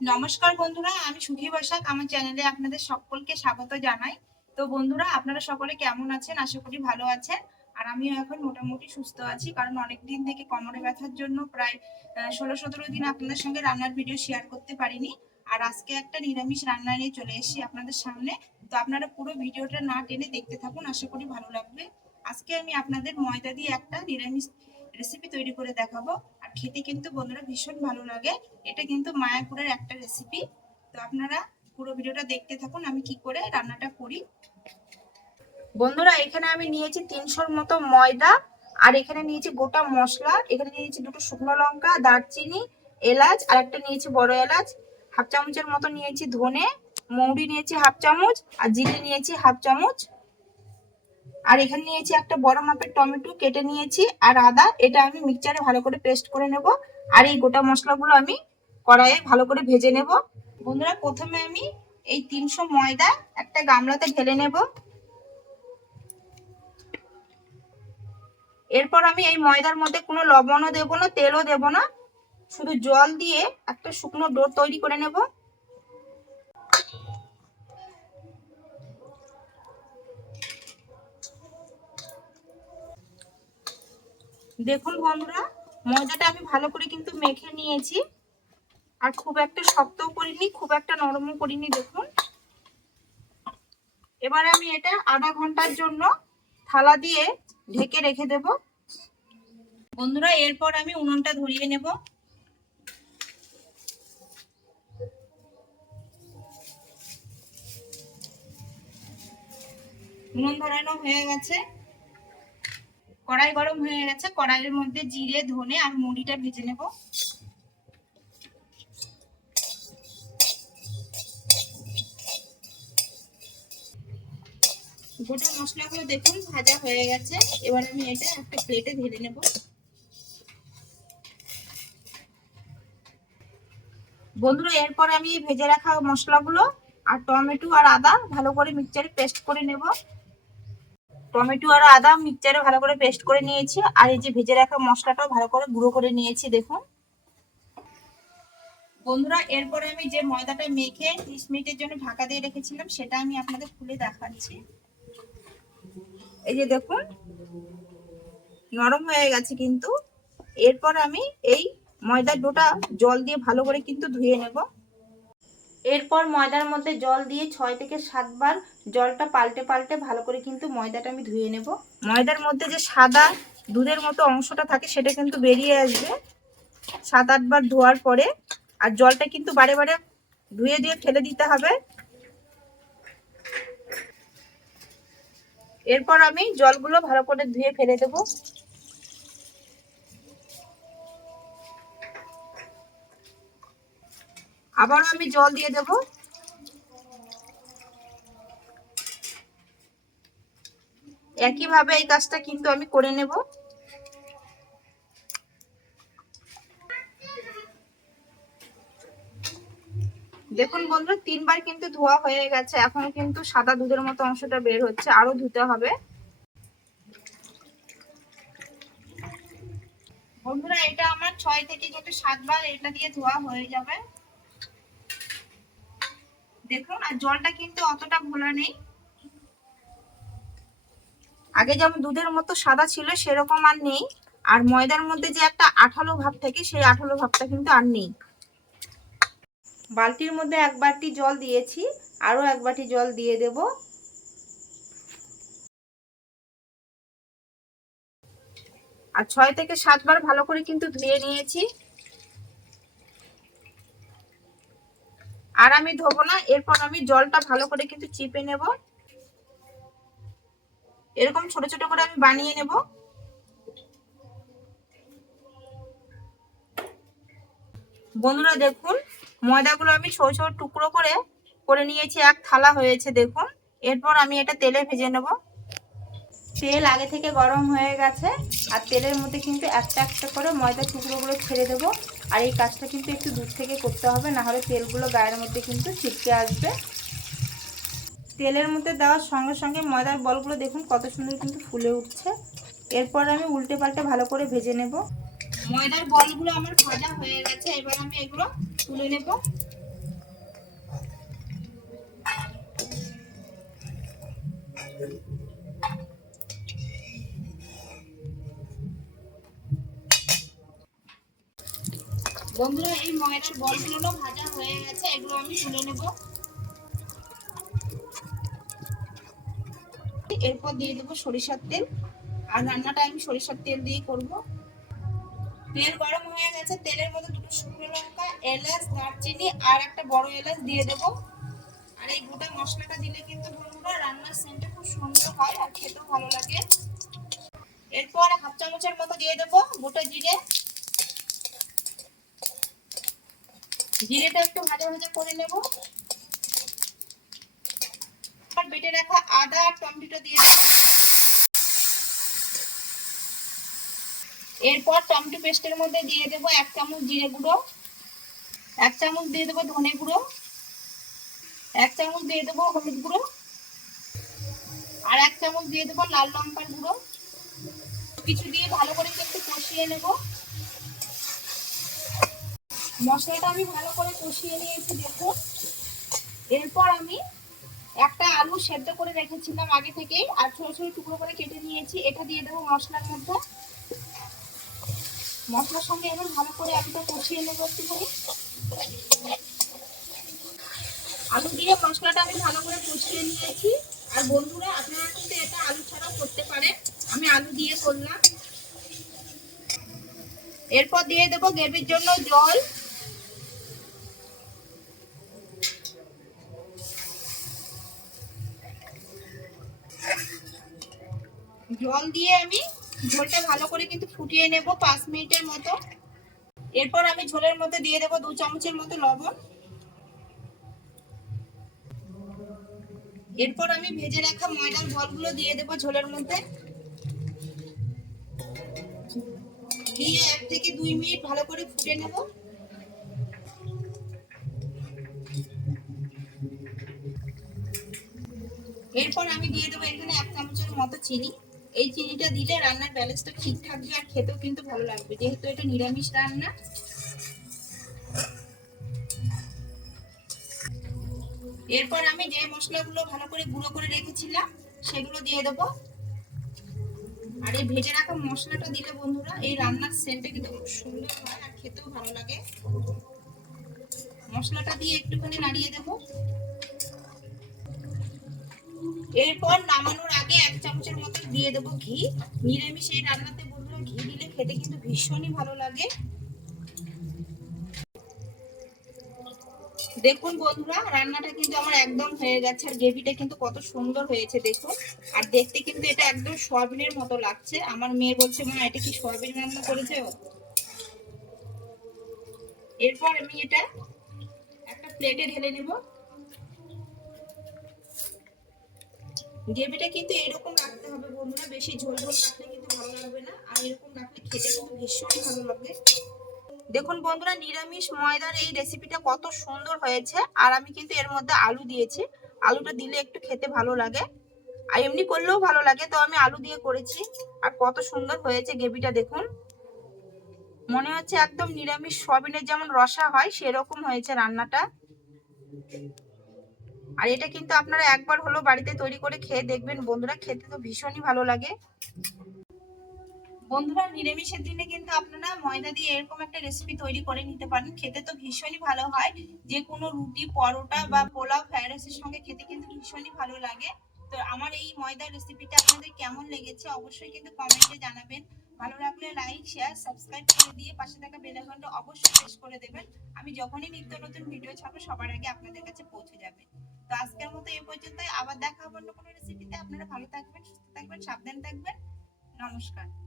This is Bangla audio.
নমস্কার বন্ধুরা, আমি সুখী বৈশাখ আমার চ্যানেলে আপনাদের সকলকে স্বাগত জানাই। তো বন্ধুরা, আপনারা সকলে কেমন আছেন? আশা করি ভালো আছেন। আর আমিও এখন মোটামুটি সুস্থ আছি, কারণ অনেক দিন থেকে কোমরে ব্যথার জন্য প্রায় ষোলো সতেরো দিন আপনাদের সঙ্গে রান্নার ভিডিও শেয়ার করতে পারিনি। আর আজকে একটা নিরামিষ রান্না নিয়ে চলে এসেছি আপনাদের সামনে। তো আপনারা পুরো ভিডিওটা না টেনে দেখতে থাকুন, আশা করি ভালো লাগবে। আজকে আমি আপনাদের ময়দা দিয়ে একটা নিরামিষ রেসিপি তৈরি করে দেখাবো। খেতে কিন্তু বন্ধুরা ভীষণ ভালো লাগে। এটা কিন্তু মায়াপুরের একটা রেসিপি তো আপনারা পুরো ভিডিওটা দেখতে থাকুন, আমি কি করে রান্নাটা করি। বন্ধুরা, এখানে আমি নিয়েছি তিনশোর মতো ময়দা, আর এখানে নিয়েছি গোটা মশলা। এখানে নিয়েছি দুটো শুকনো লঙ্কা, দারচিনি, এলাচ, আর একটা নিয়েছি বড় এলাচ। হাফ চামচের মতো নিয়েছি ধনে, মৌরি নিয়েছি হাফ চামচ, আর জিরে নিয়েছি হাফ চামচ। আর এখানে নিয়েছি একটা বড় মাপের টমেটো কেটে নিয়েছি আর আদা। এটা আমি মিক্সচারে ভালো করে পেস্ট করে নেব। আর এই গোটা মশলাগুলো আমি কড়াইয়ে ভালো করে ভেজে নেব। বন্ধুরা, প্রথমে আমি এই তিনশো ময়দা একটা গামলাতে ঢেলে নেব। এরপর আমি এই ময়দার মধ্যে কোনো লবণও দেব না, তেলও দেব না। শুধু জল দিয়ে একটা শুকনো ডোর তৈরি করে নেব। দেখুন বন্ধুরা, ময়দাটা আমি ভালো করে কিন্তু মেখে নিয়েছি। আর খুব একটা শক্তও করিনি, খুব একটা নরমও করিনি, দেখুন। এবার আমি এটা আধা ঘণ্টার জন্য থালা দিয়ে ঢেকে রেখে দেব। বন্ধুরা, এরপর আমি উনুনটা ধরিয়ে নেব। উনুন ধরানো হয়ে গেছে। কড়াই গরম হয়ে গেছে, কড়াইয়ের মধ্যে জিরে, ধনে আর মুড়িটা ভেজে নেব। গোটা মশলাগুলো দেখুন, ভাজা হয়ে গেছে। এবার আমি এটা একটা প্লেটে ঢেলে নেব। বন্ধুরা, এরপর আমি ভেজে রাখা মশলাগুলো আর টমেটো আর আদা ভালো করে মিক্সচারে পেস্ট করে নেব। টমেটো আর আদা মিক্সচারে ভালো করে পেস্ট করে নিয়েছি। আর এই যে ভেজে রাখা মশলাটাও ভালো করে গুঁড়ো করে নিয়েছি, দেখুন। বন্ধুরা, এরপরে আমি যে ময়দাটা মেখে ত্রিশ মিনিটের জন্য ঢাকা দিয়ে রেখেছিলাম, সেটা আমি আপনাদের খুলে দেখাচ্ছি। এই যে দেখুন, নরম হয়ে গেছে কিন্তু। এরপর আমি এই ময়দার ডোটা জল দিয়ে ভালো করে কিন্তু ধুয়ে নেব। এরপর ময়দার মধ্যে জল দিয়ে ছয় থেকে সাতবার জলটা পাল্টে পাল্টে ভালো করে কিন্তু ময়দাটা আমি ধুয়ে নেব। ময়দার মধ্যে যে সাদা দুধের মতো অংশটা থাকে সেটা কিন্তু বেরিয়ে আসবে। সাত আটবার ধোয়ার পরে আর জলটা কিন্তু বারে বারে ধুয়ে দিয়ে ফেলে দিতে হবে। এরপর আমি জলগুলো ভালো করে ধুয়ে ফেলে দেব। আবার আমি জল দিয়ে দেব। একইভাবে এই কাজটা কিন্তু আমি করে নেব। দেখুন বন্ধুরা, তিনবার কিন্তু ধোয়া হয়ে গেছে। এখন কিন্তু সাদা দুধের মতো অংশটা বের হচ্ছে, আরও ধুতে হবে। বন্ধুরা, এটা আমার ছয় থেকে কিন্তু সাতবার এটা দিয়ে ধোয়া হয়ে যাবে। দেখুন, আর জলটা কিন্তু অতটা ঘোলা নেই। আগে যেমন দুধের মতো সাদা ছিল, সেরকম আর নেই। আর ময়দার মধ্যে যে একটা আঠালো ভাব থাকে, সেই আঠালো ভাবটা কিন্তু আর নেই। বালতির মধ্যে এক বাটি জল দিয়েছি, আরও এক বাটি জল দিয়ে দেব। আর ছয় থেকে সাতবার ভালো করে কিন্তু ধুয়ে নিয়েছি। আর আমি ধোবো না, এরপর আমি জলটা ভালো করে কিন্তু চিপে নেব। এরকম ছোট ছোট করে আমি বানিয়ে নেব। বন্ধুরা দেখুন, ময়দাগুলো আমি ছোট ছোট টুকরো করে করে নিয়েছি, এক থালা হয়েছে দেখুন। এরপর আমি এটা তেলে ভেজে নেব। তেল আগে থেকে গরম হয়ে গেছে, আর তেলের মধ্যে কিন্তু একটা একটা করে ময়দা টুকরোগুলো ছেড়ে দেবো। আর এই কাজটা কিন্তু একটু দূর থেকে করতে হবে না হলে তেলগুলো গায়ের মধ্যে কিন্তু ছিটকে আসবে। তেলের মধ্যে দেওয়ার সঙ্গে সঙ্গে ময়দার বলগুলো দেখুন কত সুন্দর কিন্তু ফুলে উঠছে। এরপর আমি উল্টে পাল্টে ভালো করে ভেজে নেব। ময়দার বলগুলো আমার ভাজা হয়ে গেছে, এবার আমি এগুলো তুলে নেব। বন্ধুরা, এই ময়দার বলগুলো ভাজা হয়ে গেছে, এগুলো আমি তুলে নেব। এরপর দিয়ে দেবো সরিষার তেল। আর রান্নাটা আমি সরিষার তেল দিয়ে করব। তেল গরম হয়ে গেছে, তেলের মধ্যে দুটো শুকনো লঙ্কা, এলাচ, দারচিনি আর একটা বড় এলাচ দিয়ে দেবো। আর এই গোটা মশলাটা দিলে কিন্তু বন্ধুরা রান্নার সেন্টটা খুব সুন্দর হয় আর খেতেও ভালো লাগে। এরপর হাফ চামচের মতো দিয়ে দেবো গোটা জিরে। জিরেটা একটু ভাজা ভাজা করে নেব। আর বেটে রাখা আদা আর টমেটো দিয়ে এরপর টমেটো পেস্টের মধ্যে দিয়ে দেবো এক চামচ জিরে গুঁড়ো, এক চামচ দিয়ে দেবো ধনে গুঁড়ো, এক চামচ দিয়ে দেবো হলুদ গুঁড়ো, আর এক চামচ দিয়ে দেবো লাল লঙ্কার গুঁড়ো। কিছু দিয়ে ভালো করে একটু কষিয়ে নেব। মশলাটা আমি ভালো করে কষিয়ে নিয়েছি, দেখুন। এরপর আমি একটা আলু সেদ্ধ করে রেখেছিলাম আগে থেকেই, আর ছোট ছোট টুকরো করে কেটে নিয়েছি। এটা দিয়ে দেবো মশলার মধ্যে। মশলার সঙ্গে এবার ভালো করে আলুটা কষিয়ে নেব একটুখানি। আলু দিয়ে মশলাটা আমি ভালো করে কষিয়ে নিয়েছি। আর বন্ধুরা, আপনারা কিন্তু এটা আলু ছাড়াও করতে পারেন। আমি আলু দিয়ে করলাম। এরপর দিয়ে দেবো গ্রেভির জন্য জল। জল দিয়ে আমি ঝোলটা ভালো করে কিন্তু ফুটিয়ে নেব পাঁচ মিনিটের মতো। এরপর আমি ঝোলের মধ্যে দিয়ে দেবো দু চামচের মতো লবণ। এরপর আমি ভেজে রাখা ময়দার বলগুলো দিয়ে দেবো ঝোলের মধ্যে। দিয়ে এক থেকে দুই মিনিট ভালো করে ফুটে নেব। এরপর আমি দিয়ে দেবো এখানে এক চামচের মতো চিনি। এই চিনিটা দিলে রান্নার ব্যালেন্সটা ঠিক থাকবে আর খেতেও কিন্তু ভালো লাগবে। যেহেতু এটা নিরামিষ রান্না। এরপর আমি যে মশলাগুলো ভালো করে গুঁড়ো করে রেখেছিলাম, সেগুলো দিয়ে দেবো। আর এই ভেজে রাখা মশলাটা দিলে বন্ধুরা, এই রান্নার সেন্টটা কিন্তু খুব সুন্দর হয় আর খেতেও ভালো লাগে। মশলাটা দিয়ে একটুখানি নাড়িয়ে দেবো। এরপর নামানোর আগে এক চামচের মতো দিয়ে দেবো ঘি। নিরামিষ এই রান্নাতে বন্ধুরা ঘি দিলে খেতে কিন্তু ভীষণই ভালো লাগে। দেখুন বন্ধুরা, রান্নাটা কিন্তু আমার একদম হয়ে গেছে। আর গ্রেভিটা কিন্তু কত সুন্দর হয়েছে, দেখুন। আর দেখতে কিন্তু এটা একদম সয়াবিনের মতো লাগছে। আমার মেয়ে বলছে, মা, এটা কি সয়াবিন রান্না করেছে? এরপর আমি এটা একটা প্লেটে ঢেলে নেব। গ্রেভিটা কিন্তু এরকম রাখতে হবে বন্ধুরা, বেশি ঝোল ঝোল রাখলে কিন্তু ভালো লাগবে না, আর এরকম রাখলে খেতে কিন্তু ভীষণই ভালো লাগবে। দেখুন বন্ধুরা, নিরামিষ ময়দার এই রেসিপিটা কত সুন্দর হয়েছে, আর আমি কিন্তু এর মধ্যে আলু দিয়েছি। আলুটা দিলে একটু খেতে ভালো লাগে, আর এমনি করলেও ভালো লাগে, তো আমি আলু দিয়ে করেছি, আর কত সুন্দর হয়েছে গ্রেভিটা দেখুন। মনে হচ্ছে একদম নিরামিষ সয়াবিনের যেমন রসা হয়, সেরকম হয়েছে রান্নাটা। আর এটা কিন্তু আপনারা একবার হলো বাড়িতে তৈরি করে খেয়ে দেখবেন। বন্ধুরা, খেতে তো ভীষণই ভালো লাগে। বন্ধুরা, নিরামিষের দিনে কিন্তু আপনারা ময়দা দিয়ে এরকম একটা রেসিপি তৈরি করে নিতে পারেন। খেতে তো ভীষণই ভালো হয়। যে কোনো রুটি, পরোটা বা পোলাও, ফ্রাইড রাইসের সঙ্গে খেতে কিন্তু ভীষণই ভালো লাগে। তো আমার এই ময়দার রেসিপিটা আপনাদের কেমন লেগেছে অবশ্যই কিন্তু কমেন্টে জানাবেন। ভালো লাগলে লাইক শেয়ার সাবস্ক্রাইব করে দিয়ে পাশে থাকা বেল আইকনটা অবশ্যই প্রেস করে দেবেন। আমি যখনই নিত্য নতুন ভিডিও ছাড়বো, সবার আগে আপনাদের কাছে পৌঁছে যাবে। তো আজকের মতো এই পর্যন্তই। আবার দেখা হবে অন্য কোনো রেসিপিতে আপনারা ভালো থাকবেন, সুস্থ থাকবেন, সাবধান থাকবেন। নমস্কার।